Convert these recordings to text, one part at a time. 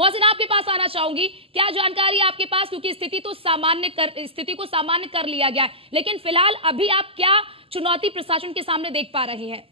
मोहसिन, आपके पास आना चाहूंगी, क्या जानकारी है आपके पास, क्योंकि स्थिति को सामान्य कर लिया गया है, लेकिन फिलहाल अभी आप क्या चुनौती प्रशासन के सामने देख पा रहे हैं?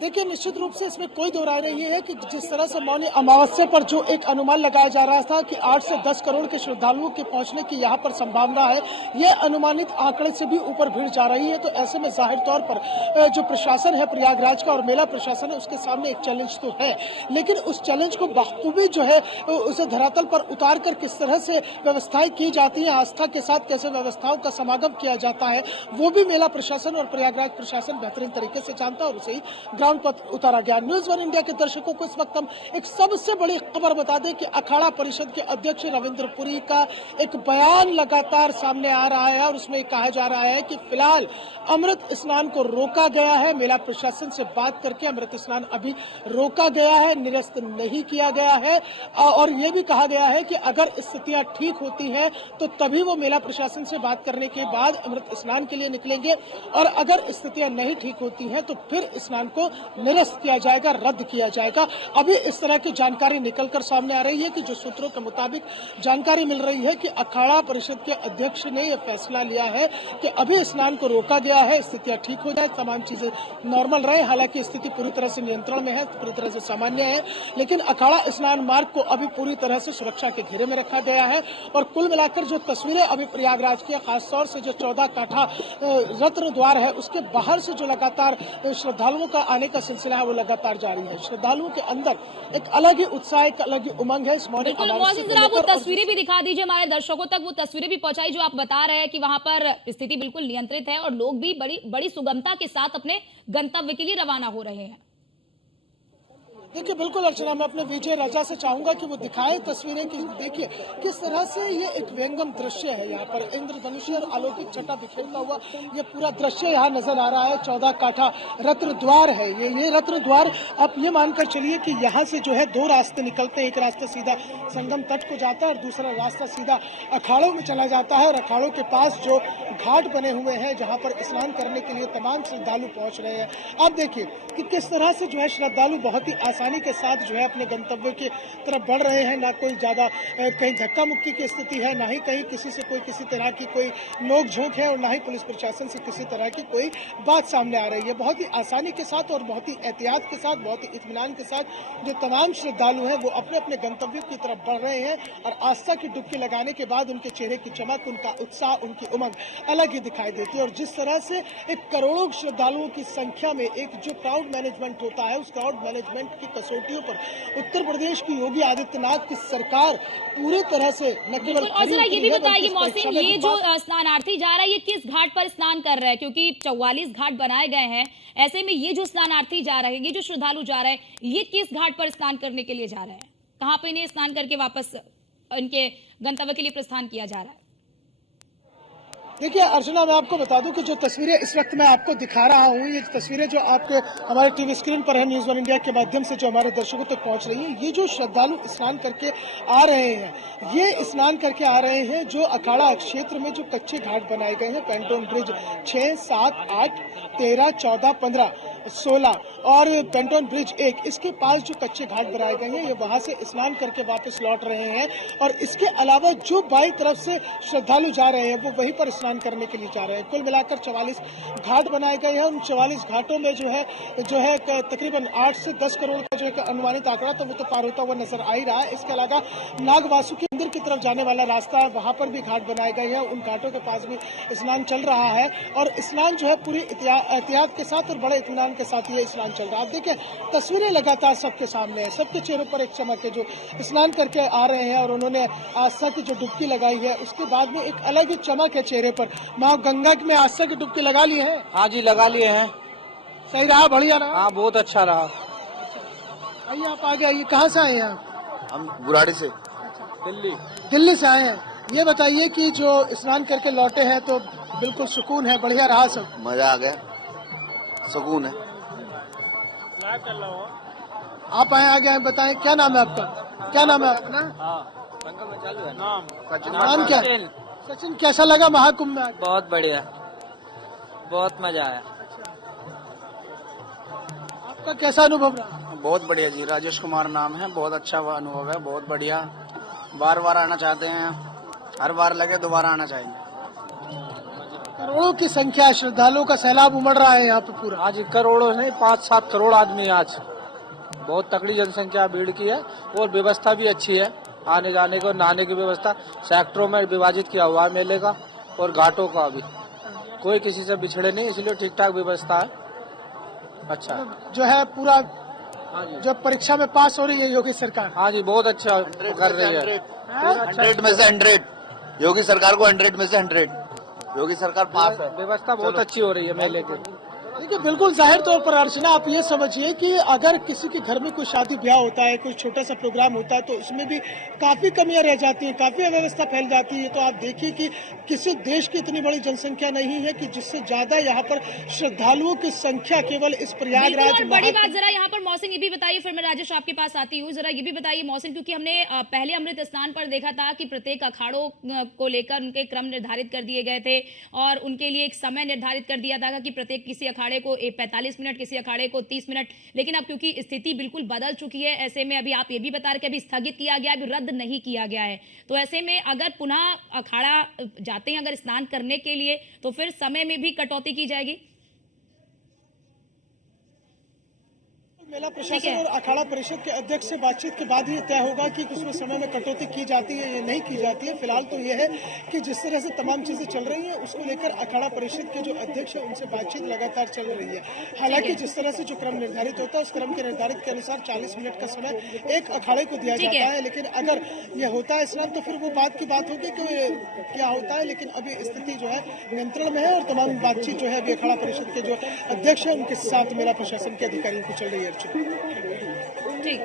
देखिए, निश्चित रूप से इसमें कोई दो राय नहीं है कि जिस तरह से मौनी अमावस्या पर जो एक अनुमान लगाया जा रहा था कि 8 से 10 करोड़ के श्रद्धालुओं के पहुंचने की यहाँ पर संभावना है, यह अनुमानित आंकड़े से भी ऊपर भीड़ जा रही है। तो ऐसे में जाहिर तौर पर जो प्रशासन है प्रयागराज का और मेला प्रशासन है, उसके सामने एक चैलेंज तो है, लेकिन उस चैलेंज को बखूबी जो है उसे धरातल पर उतार कर किस तरह से व्यवस्थाएं की जाती हैं, आस्था के साथ कैसे व्यवस्थाओं का समागम किया जाता है, वो भी मेला प्रशासन और प्रयागराज प्रशासन बेहतरीन तरीके से जानता है और उसे ही ग्राउंड पर उतारा गया। न्यूज़ 1 इंडिया के दर्शकों को इस वक्त हम एक सबसे बड़ी खबर बता दें कि अखाड़ा परिषद के अध्यक्ष रविंद्र पुरी का एक बयान लगातार सामने आ रहा है और उसमें कहा जा रहा है कि फिलहाल अमृत स्नान को रोका गया है। मेला प्रशासन से बात करके अमृत स्नान अभी रोका गया है, निरस्त नहीं किया गया है और ये भी कहा गया है कि अगर स्थितियां ठीक होती हैं तो तभी वो मेला प्रशासन से बात करने के बाद अमृत स्नान के लिए निकलेंगे और अगर स्थितियां नहीं ठीक होती हैं तो फिर स्नान को निरस्त किया जाएगा, रद्द किया जाएगा। अभी इस तरह की जानकारी निकलकर सामने आ रही है कि जो सूत्रों के मुताबिक जानकारी मिल रही है कि अखाड़ा परिषद के अध्यक्ष ने यह फैसला लिया है कि अभी स्नान को रोका गया है, स्थितियां ठीक हो जाए, तमाम चीजें नॉर्मल रहे। हालांकि स्थिति पूरी तरह से नियंत्रण में है, पूरी तरह से सामान्य है, लेकिन अखाड़ा स्नान मार्ग को अभी पूरी तरह से सुरक्षा के घेरे में रखा गया है और कुल मिलाकर जो तस्वीरें अभी प्रयागराज की, खासतौर से जो 14 काठा रत्न द्वार है उसके बाहर से जो लगातार श्रद्धालुओं का आने का सिलसिला है वो लगातार जारी है। श्रद्धालुओं के अंदर एक अलग ही उत्साह, एक अलग ही उमंग है। इस मौनी अमावस्या वो तस्वीरें भी दिखा दीजिए हमारे दर्शकों तक, वो तस्वीरें भी पहुंचाई जो आप बता रहे हैं कि वहां पर स्थिति बिल्कुल नियंत्रित है और लोग भी बड़ी सुगमता के साथ अपने गंतव्य के लिए रवाना हो रहे हैं। देखिए, बिल्कुल अर्चना, मैं अपने विजय राजा से चाहूंगा कि वो दिखाए तस्वीरें कि देखिए किस तरह से ये एक व्यंगम दृश्य है। यहाँ पर इंद्रधनुष और अलौकिक छटा बिखेरता हुआ ये पूरा दृश्य यहाँ नजर आ रहा है। 14 काठा रत्न द्वार है ये रत्न द्वार। आप ये मानकर चलिए कि यहाँ से जो है 2 रास्ते निकलते हैं, एक रास्ता सीधा संगम तट को जाता है और दूसरा रास्ता सीधा अखाड़ों में चला जाता है और अखाड़ों के पास जो घाट बने हुए हैं जहाँ पर स्नान करने के लिए तमाम श्रद्धालु पहुंच रहे हैं। आप देखिए कि किस तरह से जो है श्रद्धालु बहुत ही आसानी के साथ जो है अपने गंतव्य की तरफ बढ़ रहे हैं। ना कोई ज्यादा कहीं धक्का मुक्की की स्थिति है, ना ही कहीं किसी से कोई किसी तरह की कोई नोक झोंक है और ना ही पुलिस प्रशासन से किसी तरह की कोई बात सामने आ रही है। बहुत ही आसानी के साथ और बहुत ही एहतियात के साथ, बहुत ही इत्मीनान के साथ जो तमाम श्रद्धालु हैं वो अपने अपने गंतव्यों की तरफ बढ़ रहे हैं और आस्था की डुबकी लगाने के बाद उनके चेहरे की चमक, उनका उत्साह, उनकी उमंग अलग ही दिखाई देती है। और जिस तरह से एक करोड़ों श्रद्धालुओं की संख्या में एक जो क्राउड मैनेजमेंट होता है, उस क्राउड मैनेजमेंट की कसौटियों पर उत्तर प्रदेश की योगी आदित्यनाथ की सरकार पूरी तरह से न केवल ये भी बताइए मोहसिन, ये जो स्नानार्थी जा रहा है ये किस घाट पर स्नान कर रहा है, क्योंकि 44 घाट बनाए गए हैं, ऐसे में ये जो स्नानार्थी जा रहे हैं, ये जो श्रद्धालु जा रहे हैं, ये किस घाट पर स्नान करने के लिए जा रहे हैं? कहाँ पे इन्हें स्नान करके वापस इनके गंतव्य के लिए प्रस्थान किया जा रहा है? देखिए अर्चना, मैं आपको बता दूं कि जो तस्वीरें इस वक्त मैं आपको दिखा रहा हूं, ये तस्वीरें जो आपके हमारे टीवी स्क्रीन पर है न्यूज़ 1 इंडिया के माध्यम से जो हमारे दर्शकों तक पहुंच रही है, ये जो श्रद्धालु स्नान करके आ रहे हैं, ये स्नान करके आ रहे हैं जो अखाड़ा क्षेत्र में जो कच्चे घाट बनाए गए हैं, पेंटोन ब्रिज 6, 7, 8, 13, 14, 15, 16 और पेंटोन ब्रिज 1, इसके पास जो कच्चे घाट बनाए गए हैं ये वहां से स्नान करके वापस लौट रहे हैं। और इसके अलावा जो बाई तरफ से श्रद्धालु जा रहे हैं वो वहीं पर स्नान करने के लिए जा रहे हैं। कुल मिलाकर 44 घाट बनाए गए हैं। उन 44 घाटों में जो है तकरीबन 8 से 10 करोड़ का जो है अनुमानित आंकड़ा तो वो तो पार होता हुआ नजर आ ही रहा है। इसके अलावा नागवासुकी मंदिर की तरफ जाने वाला रास्ता, वहां पर भी घाट बनाए गए हैं, उन घाटों के पास भी स्नान चल रहा है और स्नान जो है पूरी एहतियात के साथ और बड़े इत्मीनान के साथ ये स्नान चल रहा है। आप देखिए तस्वीरें लगातार सबके सामने है, सबके चेहरों पर एक चमक है। जो स्नान करके आ रहे हैं और उन्होंने आस्था की जो डुबकी लगाई है उसके बाद में एक अलग ही चमक है चेहरे पर। माँ गंगा में आस्था की डुबकी लगा ली है? हाँ जी, लगा लिए हैं। सही रहा, बढ़िया रहा? हाँ, बहुत अच्छा रहा। आइए आप आगे आइए। कहाँ से आए हैं आप? हम बुराड़ी से। दिल्ली से आए हैं। ये बताइए कि जो स्नान करके लौटे हैं तो बिल्कुल सुकून है, बढ़िया रहा सब? मजा आ गया, सुकून है। आप आए आगे आए, बताएं क्या नाम है आपका? क्या नाम है अपना? नाम क्या? सचिन, कैसा लगा महाकुंभ में? बहुत बढ़िया, बहुत मजा आया। आपका कैसा अनुभव रहा? बहुत बढ़िया जी, राजेश कुमार नाम है। बहुत अच्छा वो अनुभव है, बहुत बढ़िया। बार बार आना चाहते हैं, हर बार लगे दोबारा आना चाहेंगे। करोड़ों की संख्या श्रद्धालुओं का सैलाब उमड़ रहा है यहाँ पे पूरा। आज करोड़ों नहीं, 5-7 करोड़ आदमी आज, बहुत तकड़ी जनसंख्या भीड़ की है। और व्यवस्था भी अच्छी है, आने जाने को, नहाने की व्यवस्था सेक्टरों में विभाजित किया हुआ है मेले का, और घाटों का भी। कोई किसी से बिछड़े नहीं, इसलिए ठीक ठाक व्यवस्था है। अच्छा जो है पूरा हाँ जी, जब परीक्षा में पास हो रही है योगी सरकार। हाँ जी, बहुत अच्छा कर रही है। 100 में से 100, योगी सरकार को 100 में से 100, योगी सरकार पास है। व्यवस्था बहुत अच्छी हो रही है मेले की। देखिए बिल्कुल जाहिर तौर पर अर्चना, आप ये समझिए कि अगर किसी के घर में कोई शादी ब्याह होता है, कोई छोटा सा प्रोग्राम होता है, तो उसमें भी काफी कमियां रह जाती हैं, काफी अव्यवस्था फैल जाती है। तो आप देखिए कि किसी देश की इतनी बड़ी जनसंख्या नहीं है कि जिससे ज्यादा यहाँ पर श्रद्धालुओं की संख्या केवल इस बिल्कुल। प्रयागराज और बड़ी बात जरा यहाँ पर मौसम ये भी बताइए, फिर मैं राजेश आपके पास आती हूँ। जरा ये भी बताइए मौसम, क्योंकि हमने पहले अमृत स्नान पर देखा था कि प्रत्येक अखाड़ों को लेकर उनके क्रम निर्धारित कर दिए गए थे और उनके लिए एक समय निर्धारित कर दिया था कि प्रत्येक किसी अखाड़े को 45 मिनट, किसी अखाड़े को 30 मिनट। लेकिन अब क्योंकि स्थिति बिल्कुल बदल चुकी है, ऐसे में अभी आप ये भी बता रहे कि अभी स्थगित किया गया, अभी रद्द नहीं किया गया है, तो ऐसे में अगर पुनः अखाड़ा जाते हैं अगर स्नान करने के लिए, तो फिर समय में भी कटौती की जाएगी। मेला प्रशासन और अखाड़ा परिषद के अध्यक्ष से बातचीत के बाद ही तय होगा कि उसमें समय में कटौती की जाती है या नहीं की जाती है। फिलहाल तो यह है कि जिस तरह से तमाम चीजें चल रही हैं उसको लेकर अखाड़ा परिषद के जो अध्यक्ष है उनसे बातचीत लगातार चल रही है। हालांकि जिस तरह से जो क्रम निर्धारित होता है उस क्रम के निर्धारित के अनुसार 40 मिनट का समय एक अखाड़े को दिया जाता है। लेकिन अगर यह होता है स्नान तो फिर वो बात की बात होगी कि क्या होता है। लेकिन अभी स्थिति जो है नियंत्रण में है और तमाम बातचीत जो है अभी अखाड़ा परिषद के जो अध्यक्ष है उनके साथ मेला प्रशासन के अधिकारियों को चल रही है। ठीक।